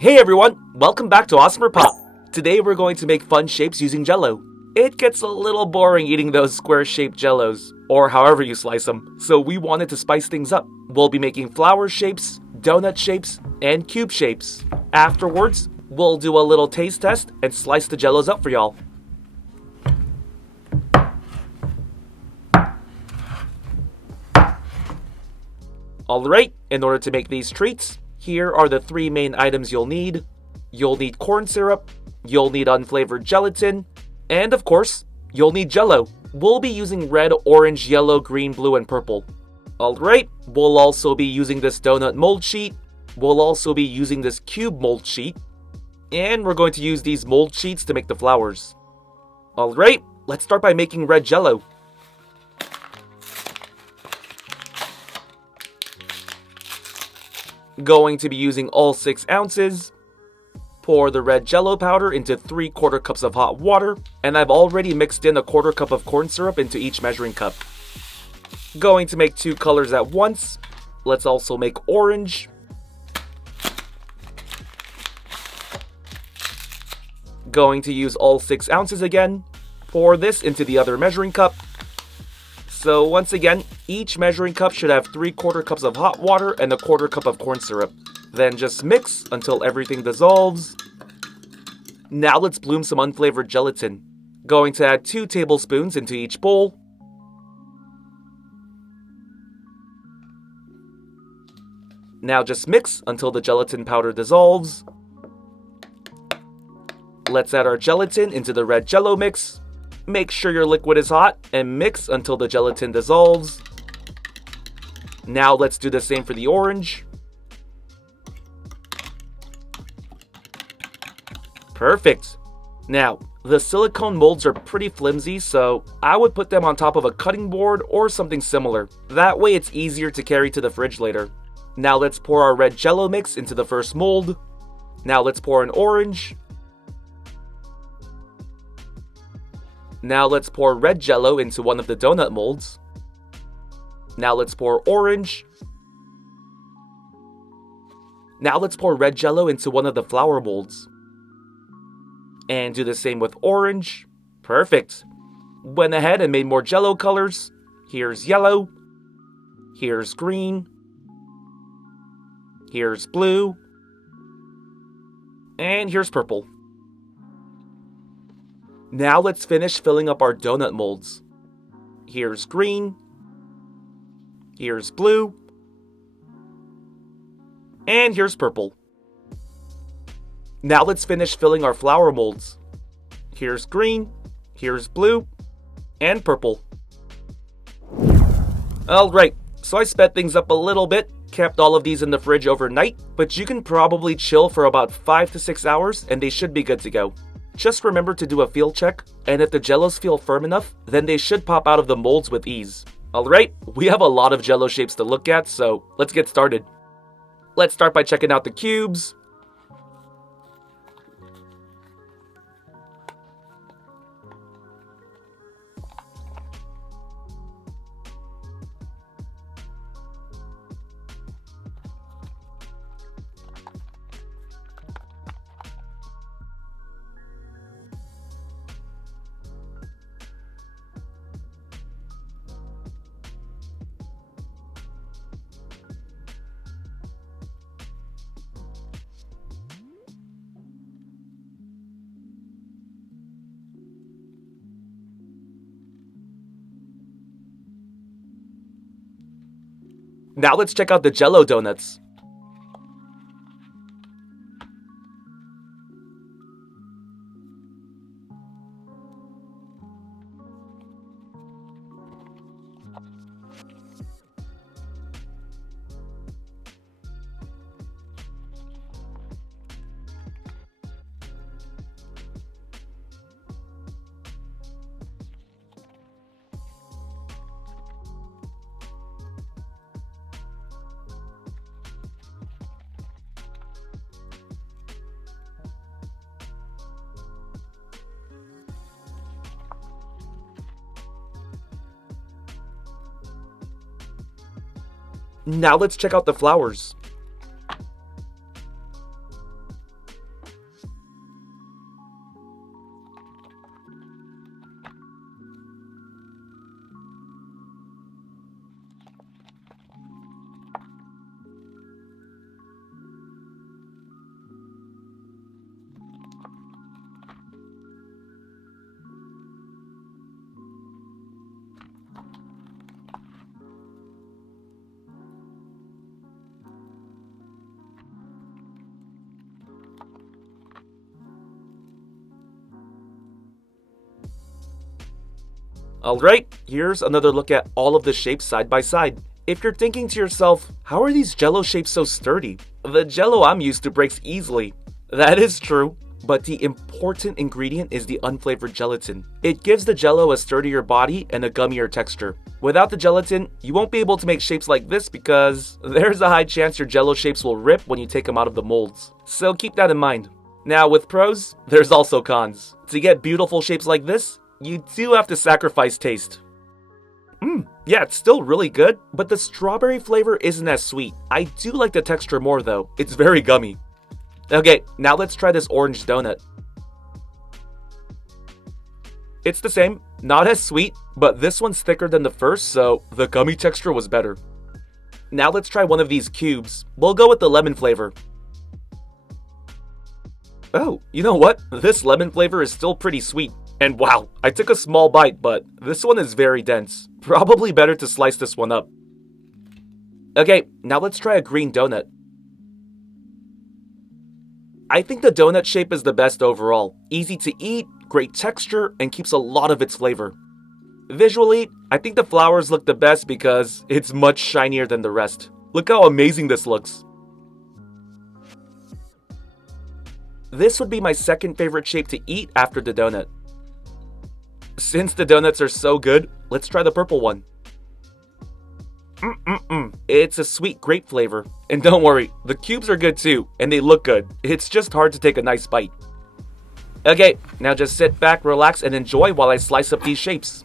Hey everyone, welcome back to AWESMR Pop. Today we're going to make fun shapes using jello. It gets a little boring eating those square-shaped jellos, or however you slice them, so we wanted to spice things up. We'll be making flower shapes, donut shapes, and cube shapes. Afterwards, we'll do a little taste test and slice the jellos up for y'all. Alright, in order to make these treats, here are the three main items you'll need. You'll need corn syrup, you'll need unflavored gelatin, and of course, you'll need jello. We'll be using red, orange, yellow, green, blue, and purple. Alright, we'll also be using this donut mold sheet. We'll also be using this cube mold sheet. And we're going to use these mold sheets to make the flowers. Alright, let's start by making red jello. Going to be using all 6 ounces. Pour the red jello powder into 3/4 cups of hot water, and I've already mixed in a 1/4 cup of corn syrup into each measuring cup. Going to make 2 colors at once. Let's also make orange. Going to use all 6 ounces again. Pour this into the other measuring cup. So once again, each measuring cup should have 3/4 cups of hot water and a 1/4 cup of corn syrup. Then just mix until everything dissolves. Now let's bloom some unflavored gelatin. Going to add 2 tablespoons into each bowl. Now just mix until the gelatin powder dissolves. Let's add our gelatin into the red jello mix. Make sure your liquid is hot and mix until the gelatin dissolves. Now let's do the same for the orange. Perfect. Now, the silicone molds are pretty flimsy, so I would put them on top of a cutting board or something similar. That way it's easier to carry to the fridge later. Now let's pour our red jello mix into the first mold. Now let's pour an orange. Now let's pour red jello into one of the donut molds. Now let's pour orange. Now let's pour red jello into one of the flower molds. And do the same with orange. Perfect. Went ahead and made more jello colors. Here's yellow. Here's green. Here's blue. And here's purple. Now let's finish filling up our donut molds. Here's green. Here's blue. And here's purple. Now let's finish filling our flower molds. Here's green. Here's blue. And purple. Alright, so I sped things up a little bit. Kept all of these in the fridge overnight, but you can probably chill for about 5 to 6 hours and they should be good to go. Just remember to do a feel check, and if the jellos feel firm enough, then they should pop out of the molds with ease. Alright, we have a lot of jello shapes to look at, so let's get started. Let's start by checking out the cubes. Now let's check out the jello donuts. Now let's check out the flowers. Alright, here's another look at all of the shapes side by side. If you're thinking to yourself, how are these jello shapes so sturdy? The jello I'm used to breaks easily. That is true, but the important ingredient is the unflavored gelatin. It gives the jello a sturdier body and a gummier texture. Without the gelatin, you won't be able to make shapes like this because there's a high chance your jello shapes will rip when you take them out of the molds. So keep that in mind. Now with pros, there's also cons. To get beautiful shapes like this, you do have to sacrifice taste. Yeah, it's still really good, but the strawberry flavor isn't as sweet. I do like the texture more though. It's very gummy. Okay, now let's try this orange donut. It's the same, not as sweet, but this one's thicker than the first, so the gummy texture was better. Now let's try one of these cubes. We'll go with the lemon flavor. Oh, you know what? This lemon flavor is still pretty sweet. And wow, I took a small bite, but this one is very dense. Probably better to slice this one up. Okay, now let's try a green donut. I think the donut shape is the best overall. Easy to eat, great texture, and keeps a lot of its flavor. Visually, I think the flowers look the best because it's much shinier than the rest. Look how amazing this looks. This would be my second favorite shape to eat after the donut. Since the donuts are so good, let's try the purple one. It's a sweet grape flavor. And don't worry, the cubes are good too, and they look good. It's just hard to take a nice bite. Okay, now just sit back, relax, and enjoy while I slice up these shapes.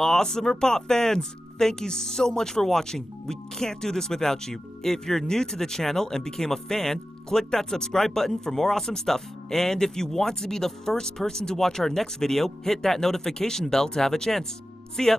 AWESMR Pop fans! Thank you so much for watching. We can't do this without you. If you're new to the channel and became a fan, click that subscribe button for more awesome stuff. And if you want to be the first person to watch our next video, hit that notification bell to have a chance. See ya!